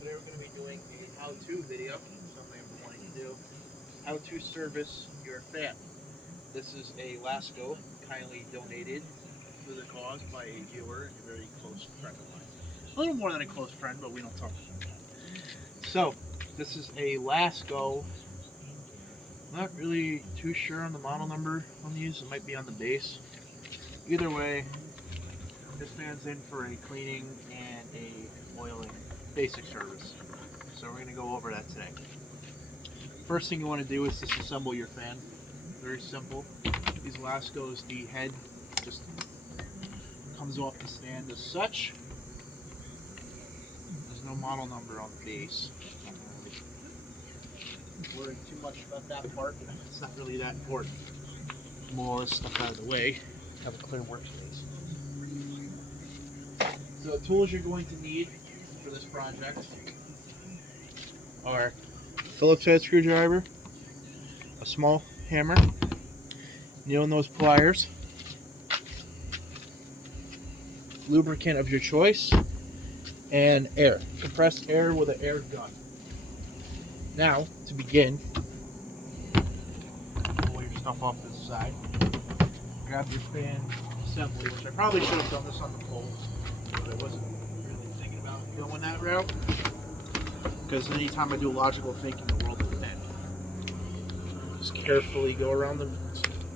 Today we're going to be doing a how-to video, something I've been wanting to do. How to service your fan. This is a Lakso, kindly donated to the cause by a viewer and a very close friend of mine. A little more than a close friend, but we don't talk about that. So, this is a Lakso. I'm not really too sure on the model number on these. It might be on the base. Either way, this fan's in for a cleaning and a oiling basic service. So we're going to go over that today. First thing you want to do is disassemble your fan. Very simple. These Laksos, the head just comes off the stand as such. There's no model number on the base. I'm not really worrying too much about that part. It's not really that important. Move all this stuff out of the way. Have a clear workspace. So the tools you're going to need for this project are a Phillips head screwdriver, a small hammer, nail nose pliers, lubricant of your choice, and air. Compressed air with an air gun. Now, to begin, pull your stuff off to the side. Grab your fan assembly, which I probably should have done this on the pole, but I wasn't really thinking about going that route. Because anytime I do logical thinking, the world will end. Just carefully go around the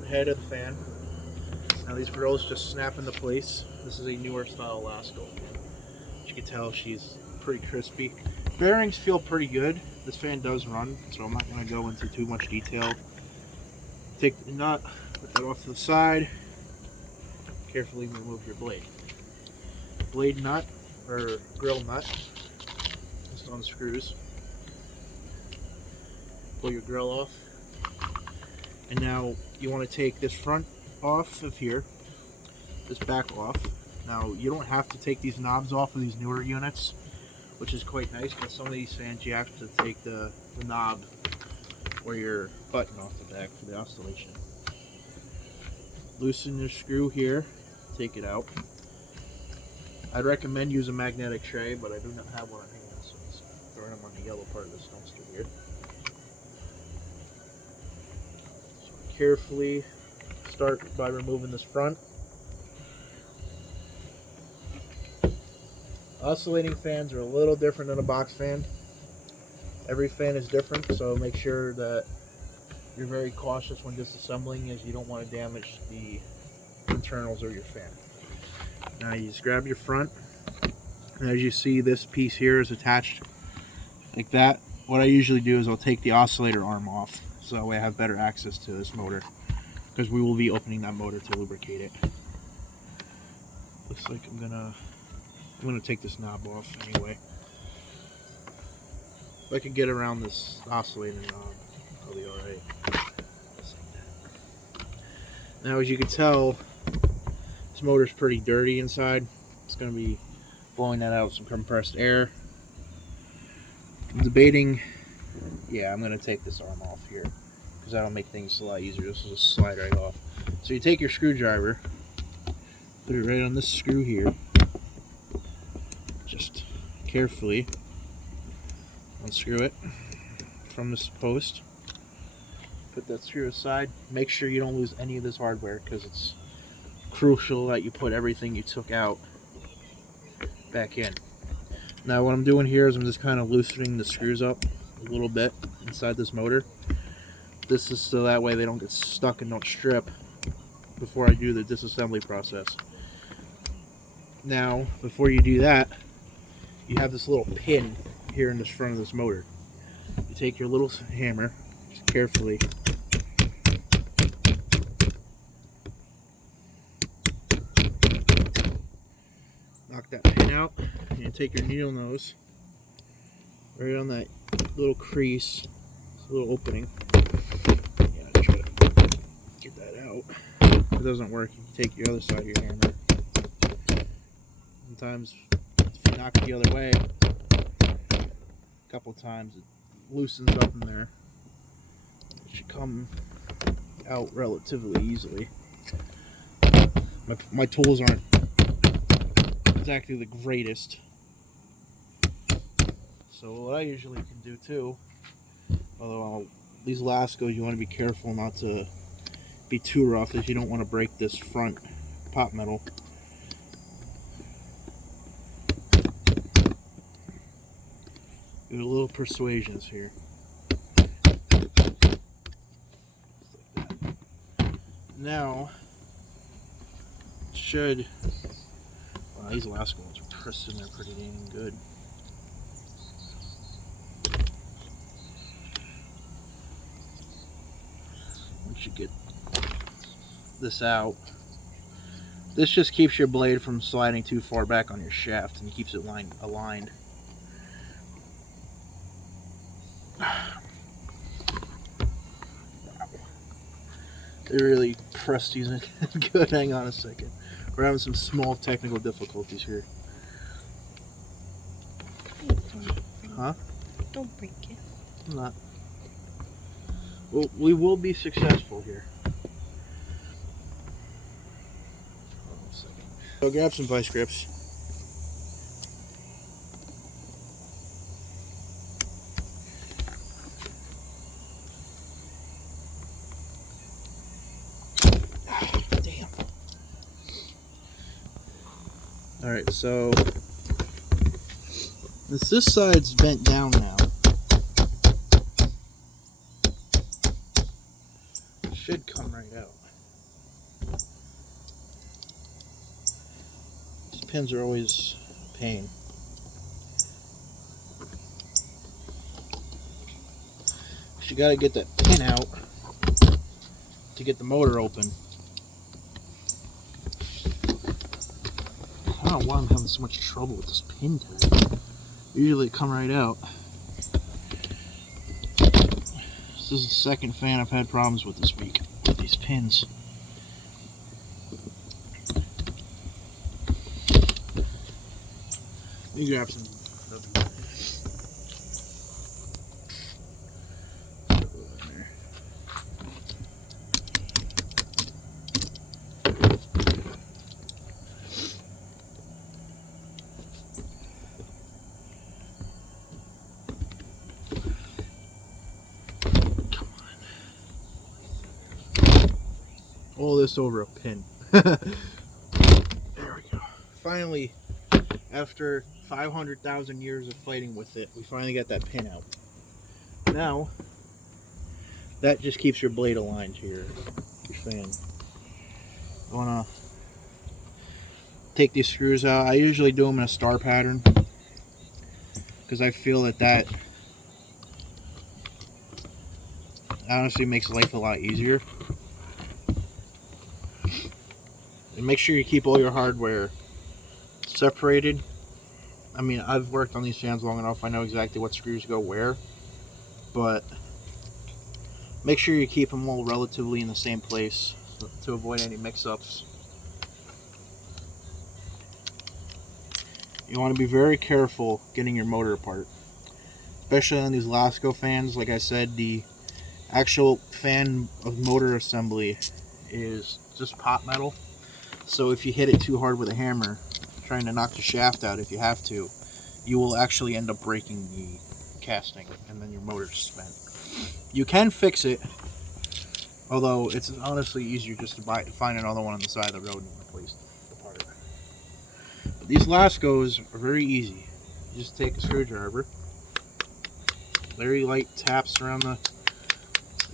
head of the fan. Now these grills just snap into place. This is a newer style Lakso fan. As you can tell, she's pretty crispy. Bearings feel pretty good. This fan does run, so I'm not going to go into too much detail. Take the nut, put that off to the side. Carefully remove your blade. Blade nut, or grill nut, just unscrews. Pull your grill off. And now you want to take this front off of here, this back off. Now you don't have to take these knobs off of these newer units, which is quite nice, but some of these fans you have to take the knob or your button off the back for the oscillation. Loosen your screw here, take it out. I'd recommend using a magnetic tray, but I do not have one on hand, so I'm just throwing them on the yellow part of this dumpster here. So carefully start by removing this front. Oscillating fans are a little different than a box fan. Every fan is different, so make sure that you're very cautious when disassembling, as you don't want to damage the internals of your fan. Now you just grab your front, and as you see, this piece here is attached like that. What I usually do is I'll take the oscillator arm off, so that way I have better access to this motor, because we will be opening that motor to lubricate it. Looks like I'm gonna take this knob off anyway. If I can get around this oscillator knob, I'll be alright. Now, as you can tell, this motor's pretty dirty inside. It's going to be blowing that out with some compressed air. I'm debating, yeah, I'm going to take this arm off here, because that'll make things a lot easier. This will just slide right off. So you take your screwdriver, put it right on this screw here. Just carefully unscrew it from this post. Put that screw aside. Make sure you don't lose any of this hardware, because it's crucial that you put everything you took out back in. Now what I'm doing here is I'm just kind of loosening the screws up a little bit inside this motor. This is so that way they don't get stuck and don't strip before I do the disassembly process. Now, before you do that, you have this little pin here in the front of this motor. You take your little hammer, just carefully knock that pin out, and take your needle nose right on that little crease, this little opening. Yeah, try to get that out. If it doesn't work, you can take your other side of your hammer. Sometimes if you knock it the other way a couple times, it loosens up in there. It should come out relatively easily. My tools aren't exactly the greatest, So what I usually can do too, although these Lascos you want to be careful not to be too rough, as you don't want to break this front pot metal. Give it a little persuasions here. Now, should, wow, these last ones are pressed in there pretty dang good. Once you get this out, this just keeps your blade from sliding too far back on your shaft and keeps it aligned. They really pressed these in good. Hang on a second. We're having some small technical difficulties here. Huh? Don't break it. I'm not. Well, we will be successful here. Hold on a second. So grab some vice grips. Damn. Alright, so this side's bent down now. It should come right out. These pins are always a pain. You gotta get that pin out to get the motor open. I don't know why I'm having so much trouble with this pin today. Usually it come right out. This is the second fan I've had problems with this week with these pins. Let me grab some. All this over a pin. There we go. Finally, after 500,000 years of fighting with it, we finally got that pin out. Now, that just keeps your blade aligned to your fan. I want to take these screws out. I usually do them in a star pattern because I feel that honestly makes life a lot easier. And make sure you keep all your hardware separated. I mean, I've worked on these fans long enough, I know exactly what screws go where, but make sure you keep them all relatively in the same place to avoid any mix-ups. You want to be very careful getting your motor apart, especially on these Lasco fans. Like I said, the actual fan of motor assembly is just pot metal. So if you hit it too hard with a hammer, trying to knock the shaft out if you have to, you will actually end up breaking the casting, and then your motor's spent. You can fix it, although it's honestly easier just to find another one on the side of the road and replace the part. But these Lascos are very easy. You just take a screwdriver, very light taps around the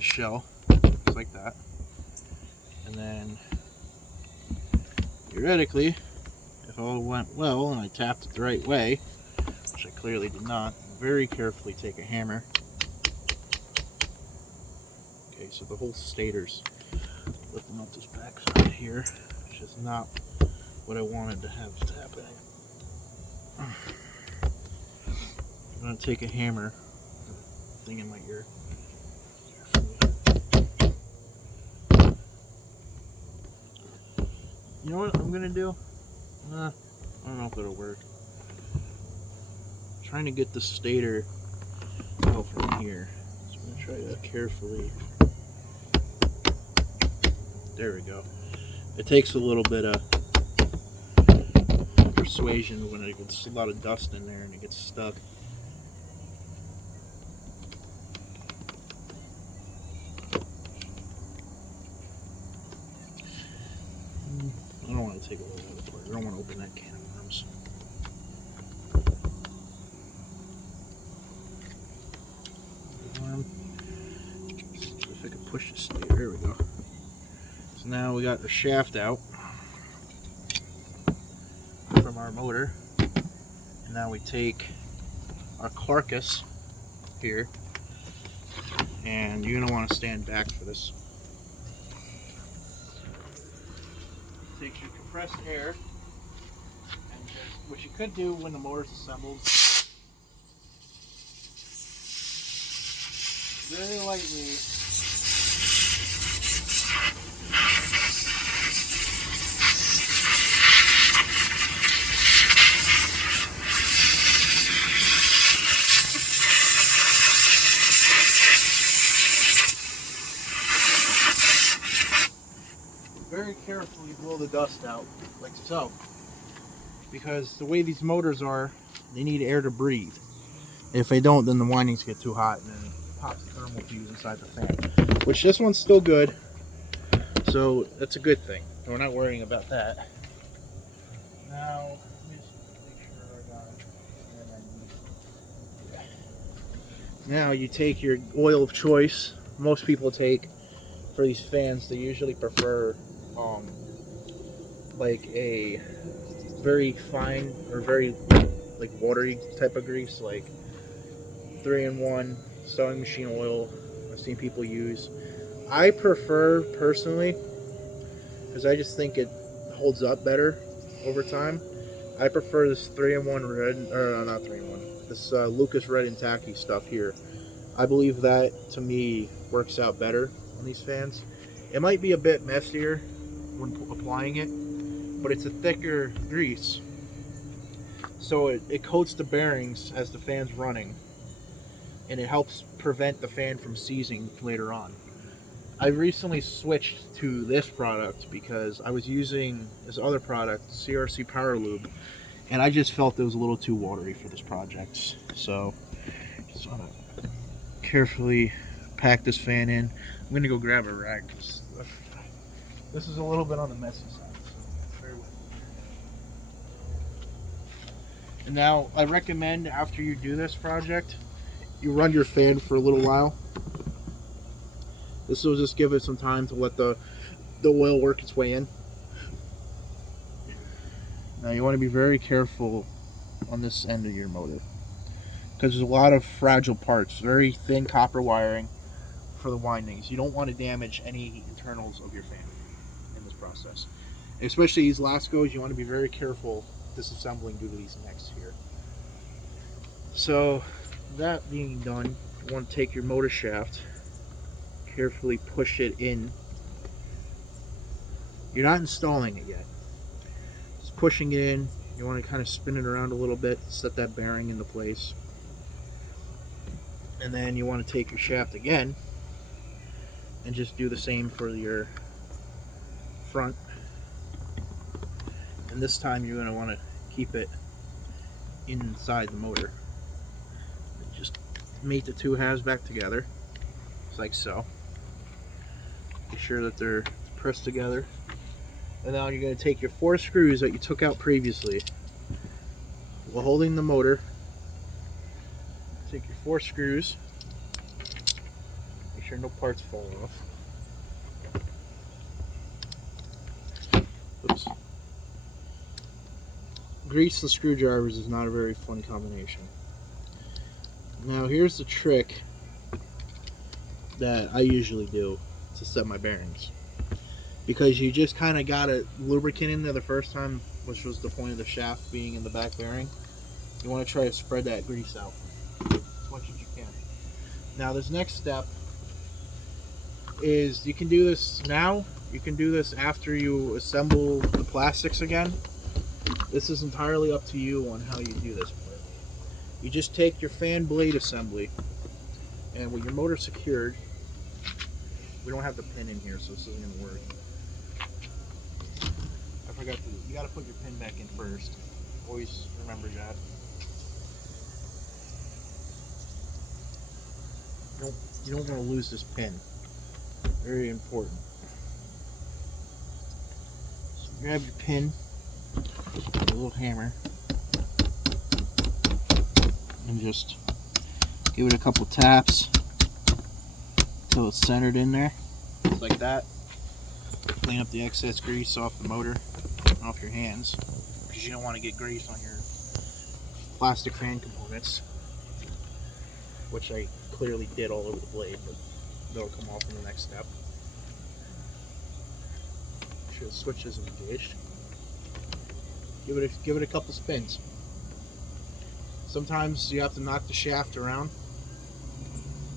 shell, just like that, and then theoretically, if all went well and I tapped it the right way, which I clearly did not, very carefully take a hammer. Okay, so the whole stator's lifting up this back side here, which is not what I wanted to have happening. I'm going to take a hammer, thing in my ear. You know what I'm going to do? I don't know if it'll work. I'm trying to get the stator out from here. So I'm going to try that carefully. There we go. It takes a little bit of persuasion when it gets a lot of dust in there and it gets stuck. take a little bit apart. I don't want to open that can of worms. If I could push this through. There we go. So now we got the shaft out from our motor. And now we take our carcass here. And you're going to want to stand back for this. Take your compressed air. And just, what you could do when the motor's assembled, very lightly very carefully blow the dust out, like so. Because the way these motors are, they need air to breathe. If they don't, then the windings get too hot and then it pops the thermal fuse inside the fan. Which this one's still good, so that's a good thing. We're not worrying about that. Now, let me just make sure I got it. Now you take your oil of choice. Most people take, for these fans, they usually prefer like a very fine or very like watery type of grease, like 3-in-1 sewing machine oil I've seen people use. I prefer, personally, because I just think it holds up better over time, I prefer this 3-in-1 red, or not 3-in-1, this Lucas Red and Tacky stuff here. I believe that, to me, works out better on these fans. It might be a bit messier when applying it, but it's a thicker grease, so it coats the bearings as the fan's running, and it helps prevent the fan from seizing later on. I recently switched to this product because I was using this other product, CRC Power Lube, and I just felt it was a little too watery for this project. So just want to carefully pack this fan in. I'm going to go grab a rag because this is a little bit on the messy side. So bear with me. And now I recommend, after you do this project, you run your fan for a little while. This will just give it some time to let the oil work its way in. Now you want to be very careful on this end of your motor, because there's a lot of fragile parts, very thin copper wiring for the windings. You don't want to damage any internals of your fan in this process. Especially these Laskos, you want to be very careful disassembling due to these necks here. So that being done, you want to take your motor shaft, carefully push it in. You're not installing it yet. Just pushing it in. You want to kind of spin it around a little bit, set that bearing into place. And then you want to take your shaft again and just do the same for your front. And this time you're going to want to keep it inside the motor. Just mate the two halves back together, just like so. Make sure that they're pressed together. And now you're going to take your 4 screws that you took out previously while holding the motor. Take your 4 screws. Make sure no parts fall off. Oops. Grease and screwdrivers is not a very fun combination. Now here's the trick that I usually do to set my bearings. Because you just kind of got a lubricant in there the first time, which was the point of the shaft being in the back bearing. You want to try to spread that grease out as much as you can. Now this next step is, you can do this now, you can do this after you assemble the plastics again. This is entirely up to you on how you do this part. You just take your fan blade assembly, and with your motor secured, we don't have the pin in here, so this isn't going to work. I forgot to, you got to put your pin back in first. Always remember that. You don't want to lose this pin. Very important. So grab your pin, a little hammer, and just give it a couple taps until it's centered in there, just like that. Clean up the excess grease off the motor, off your hands, because you don't want to get grease on your plastic fan components, which I clearly did all over the blade, but they'll come off in the next step. Make sure the switch isn't engaged. Give it a couple spins. Sometimes you have to knock the shaft around.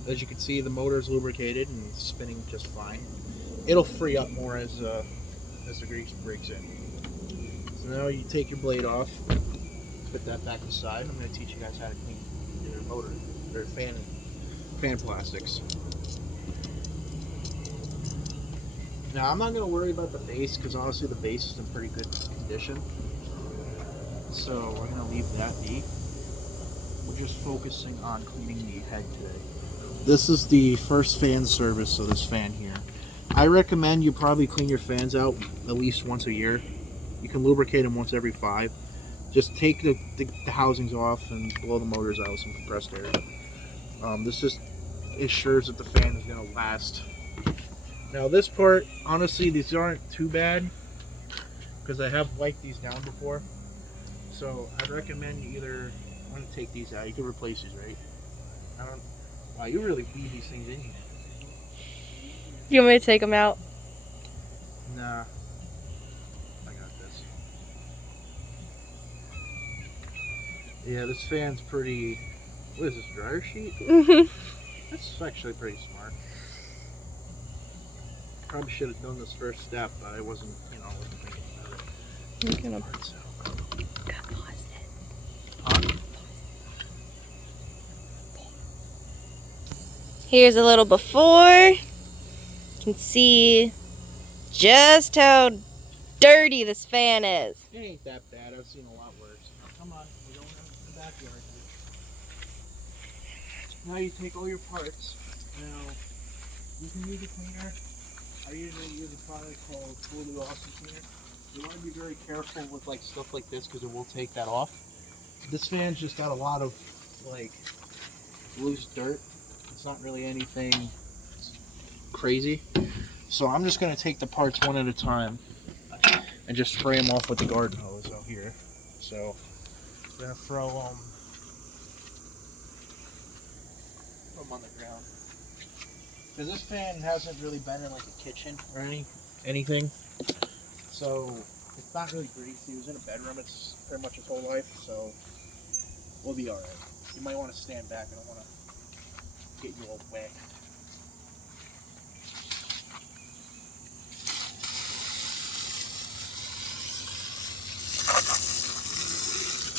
As you can see, the motor is lubricated and it's spinning just fine. It'll free up more as the grease breaks in. So now you take your blade off, put that back aside. I'm going to teach you guys how to clean your motor, or fan plastics. Now I'm not going to worry about the base because honestly the base is in pretty good condition. So we're going to leave that be. We're just focusing on cleaning the head today. This is the first fan service of this fan here. I recommend you probably clean your fans out at least once a year. You can lubricate them once every 5. Just take the housings off and blow the motors out with some compressed air. This just ensures that the fan is going to last. Now this part, honestly, these aren't too bad because I have wiped these down before. So I'd recommend you either want to take these out. You can replace these, right? Wow, you really weave these things in here. You want me to take them out? Nah. I got this. Yeah, this fan's pretty... What is this, dryer sheet? That's actually pretty smart. Probably should have done this first step, but I wasn't, wasn't thinking about it. You're gonna... Here's a little before. You can see just how dirty this fan is. It ain't that bad. I've seen a lot worse. Now, come on. We're going out in the backyard here. Now you take all your parts. Now, you can use a cleaner. I usually use a product called Totally Awesome Cleaner. You want to be very careful with stuff like this because it will take that off. This fan's just got a lot of loose dirt. It's not really anything crazy. So I'm just going to take the parts one at a time and just spray them off with the garden hose out here. So I'm going to throw them on the ground. Because this fan hasn't really been in a kitchen or anything. So it's not really greasy. It was in a bedroom. It's pretty much its whole life. So we'll be alright. You might want to stand back. I don't want to get you all wet.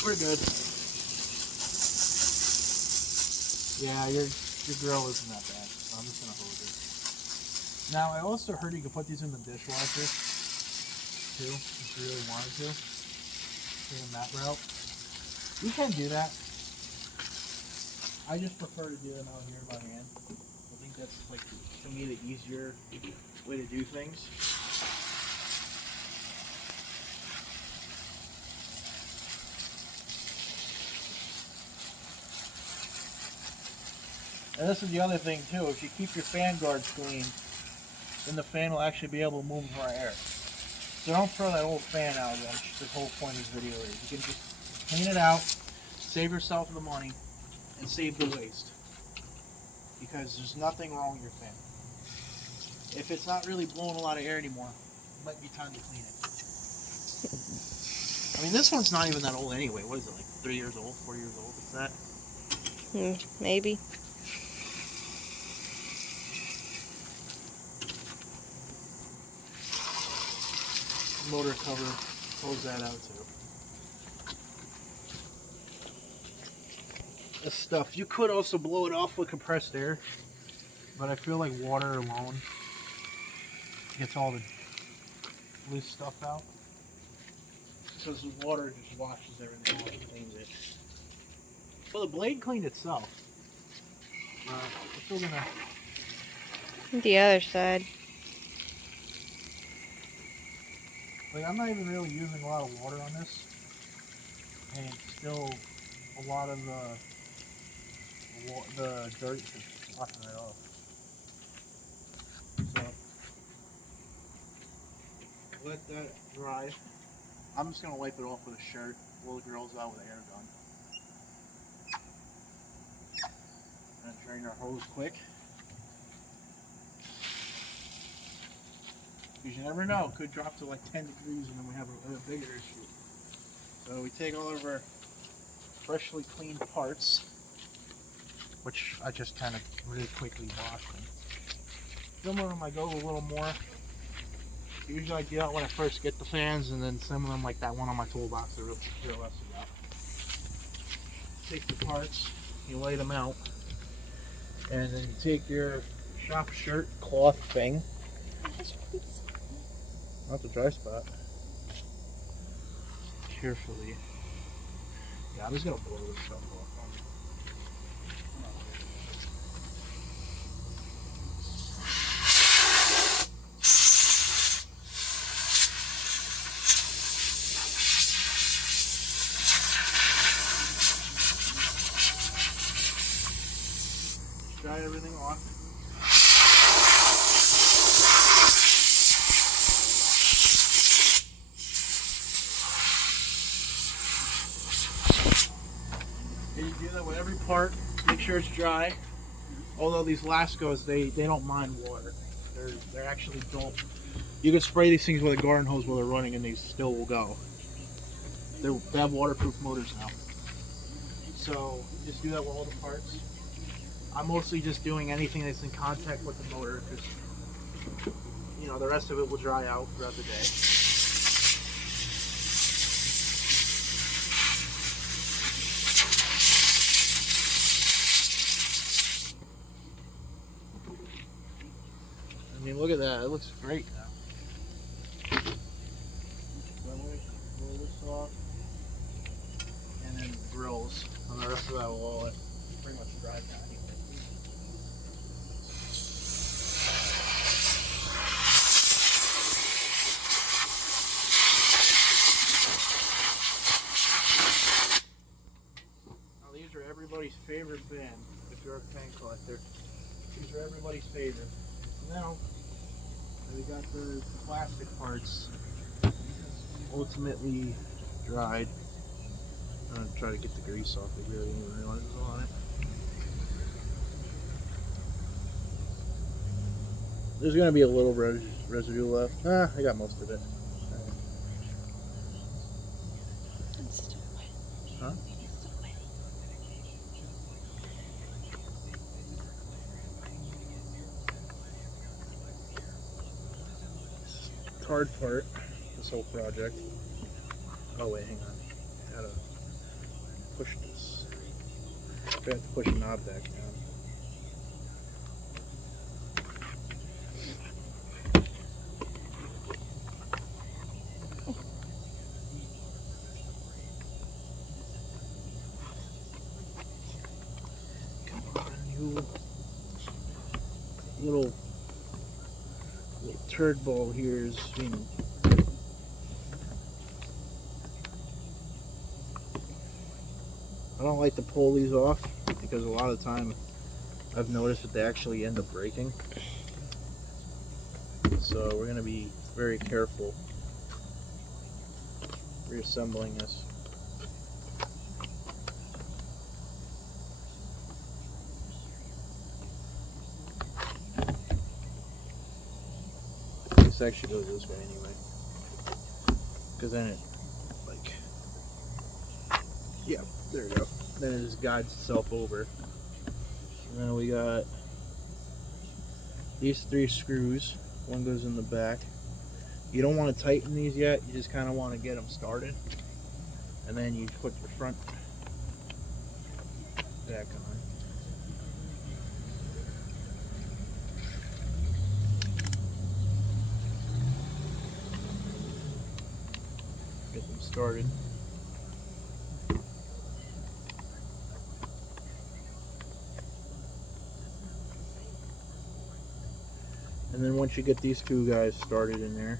We're good. Yeah, your grill isn't that bad, so I'm just gonna hose it. Now I also heard you could put these in the dishwasher too, if you really wanted to. Taking that route. You can do that. I just prefer to do them out here by hand. I think that's to me the easier way to do things. And this is the other thing too, if you keep your fan guards clean, then the fan will actually be able to move more air. So don't throw that old fan out, which the whole point of this video is. You can just clean it out, save yourself the money, and save the waste. Because there's nothing wrong with your fan. If it's not really blowing a lot of air anymore, it might be time to clean it. I mean, this one's not even that old anyway. What is it, 3 years old, 4 years old? Is that? Maybe. Motor cover pulls that out too. This stuff, you could also blow it off with compressed air, but I feel like water alone gets all the loose stuff out. Because the water just washes everything off and cleans it. Well, the blade cleaned itself. We're still gonna... The other side. Like, I'm not even really using a lot of water on this, and it's still a lot of the dirt is just washing right off. So let that dry. I'm just gonna wipe it off with a shirt. Blow the grills out with an air gun. And drain our hose quick. Because you never know, it could drop to like 10 degrees and then we have a bigger issue. So we take all of our freshly cleaned parts, which I just kind of really quickly wash them. Some of them I go a little more. Usually I do that when I first get the fans, and then some of them, like that one on my toolbox, are real less about. Take the parts, you lay them out, and then you take your shop shirt cloth thing. Not the dry spot. Carefully. Yeah, I'm just gonna blow this stuff off. Dry everything off. And you do that with every part. Make sure it's dry. Although these Lascos, they don't mind water. They're actually don't. You can spray these things with a garden hose while they're running, and they still will go. They have waterproof motors now. So just do that with all the parts. I'm mostly just doing anything that's in contact with the motor, because you know the rest of it will dry out throughout the day. I mean, look at that. It looks great now. So I'm going to roll this off, and then the grills, and the rest of that will all pretty much dry down anyway. Now these are everybody's favorite fan. If you're a fan collector, these are everybody's favorite. Now we got the plastic parts ultimately dried. I'm gonna try to get the grease off. It really didn't realize it was on it. There's gonna be a little residue left. I got most of it. It's still wet. Huh? It's still wet. Hard part, this whole project. Oh wait, hang on. Gotta push this. I have to push the knob back down. Come on, you little turd ball here is being. I don't like to pull these off because a lot of the time I've noticed that they actually end up breaking. So we're going to be very careful reassembling this. This actually goes this way anyway, because then it, like, yeah, there we go. Then it just guides itself over. And then we got these 3 screws. One goes in the back. You don't want to tighten these yet. You just kind of want to get them started. And then you put your front back on. Get them started. And then once you get these 2 guys started in there,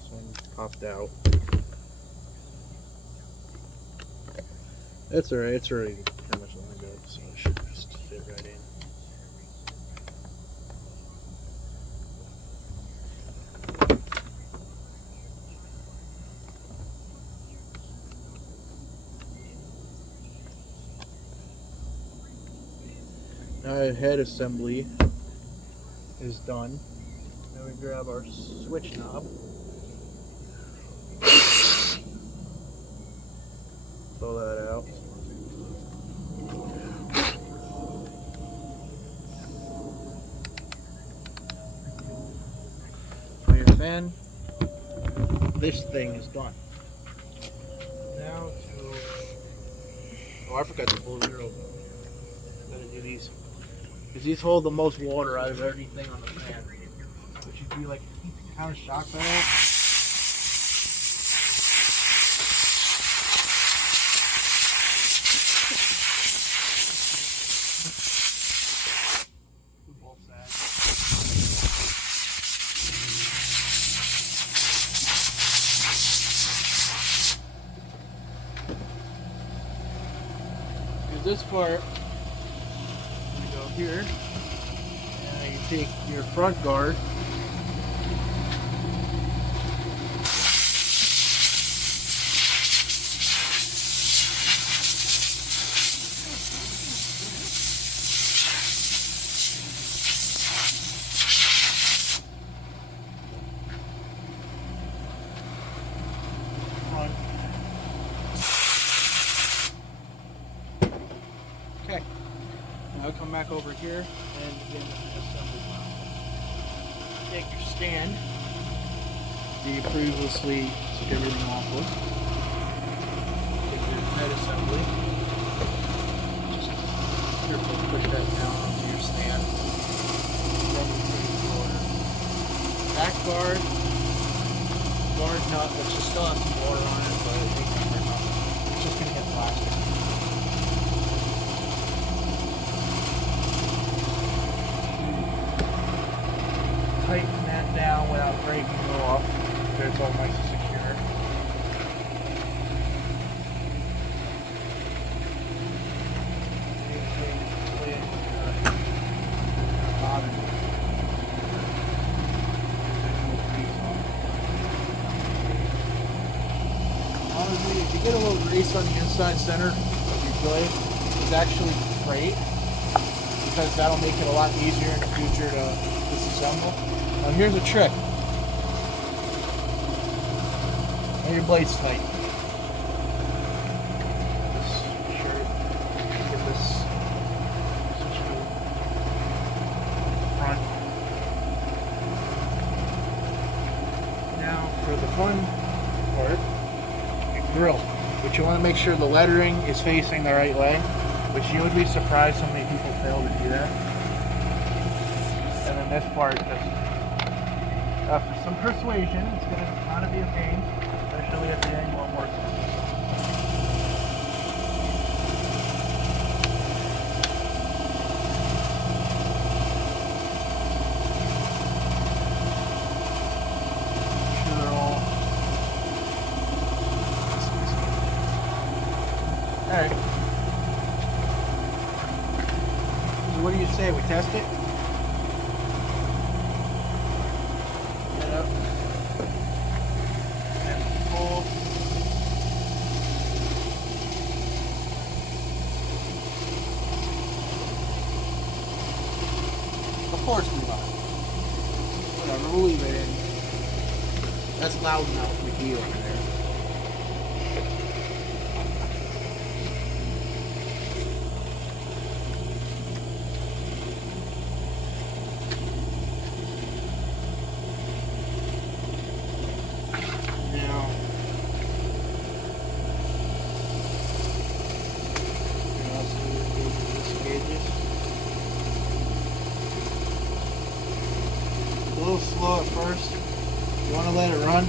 this one popped out. That's alright, it's already pretty much lined up, so it should just fit right in. Now our head assembly is done. Now we grab our switch knob. Pull that out. For your fan, this thing is done. Now to... Oh, I forgot to pull the zero. Gotta do these. Because these hold the most water out of everything on the fan. Which you'd be like kind of shocked by that. This part, you go here, and you take your front guard, okay. Now come back over here and begin the assembly line. Take your stand that you previously took everything off with. Take your head assembly. Just carefully push that down onto your stand. Then you take your back guard nut, which still has some water on it, but it ain't gonna hurt nothing. It's just gonna hit plastic. Tighten that down without breaking it off. So it's all nice and secure. Honestly, if you get a little grease on the inside center of your blade, it's actually great because that'll make it a lot easier in the future to disassemble. Now here's a trick. When your blade's tight. This shirt, get this situated front. Now for the fun part, your grill. But you want to make sure the lettering is facing the right way, which you would be surprised how many people fail to do that. And then this part, just after some persuasion, it's going to kind of be a pain, especially if the angle won't work. Sure they're all... Alright. So what do you say? We test it? Of course we lie. Whatever, we'll leave it in. That's loud enough with you over there. Now, a little slow at first. You want to let it run.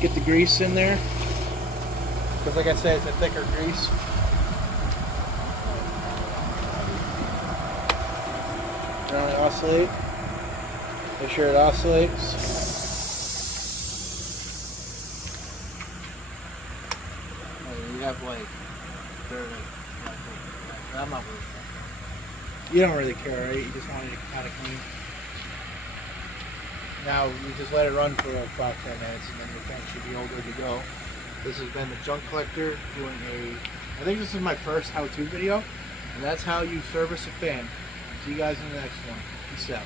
Get the grease in there. Because like I said, it's a thicker grease. Now it oscillate. Make sure it oscillates. dirt. I'm not worried about that. You don't really care, right? You just want it to kind of clean. Now you just let it run for about 4 minutes, and then your fan should be all good to go. This has been the junk collector doing I think this is my first how-to video, and that's how you service a fan. See you guys in the next one. Peace out.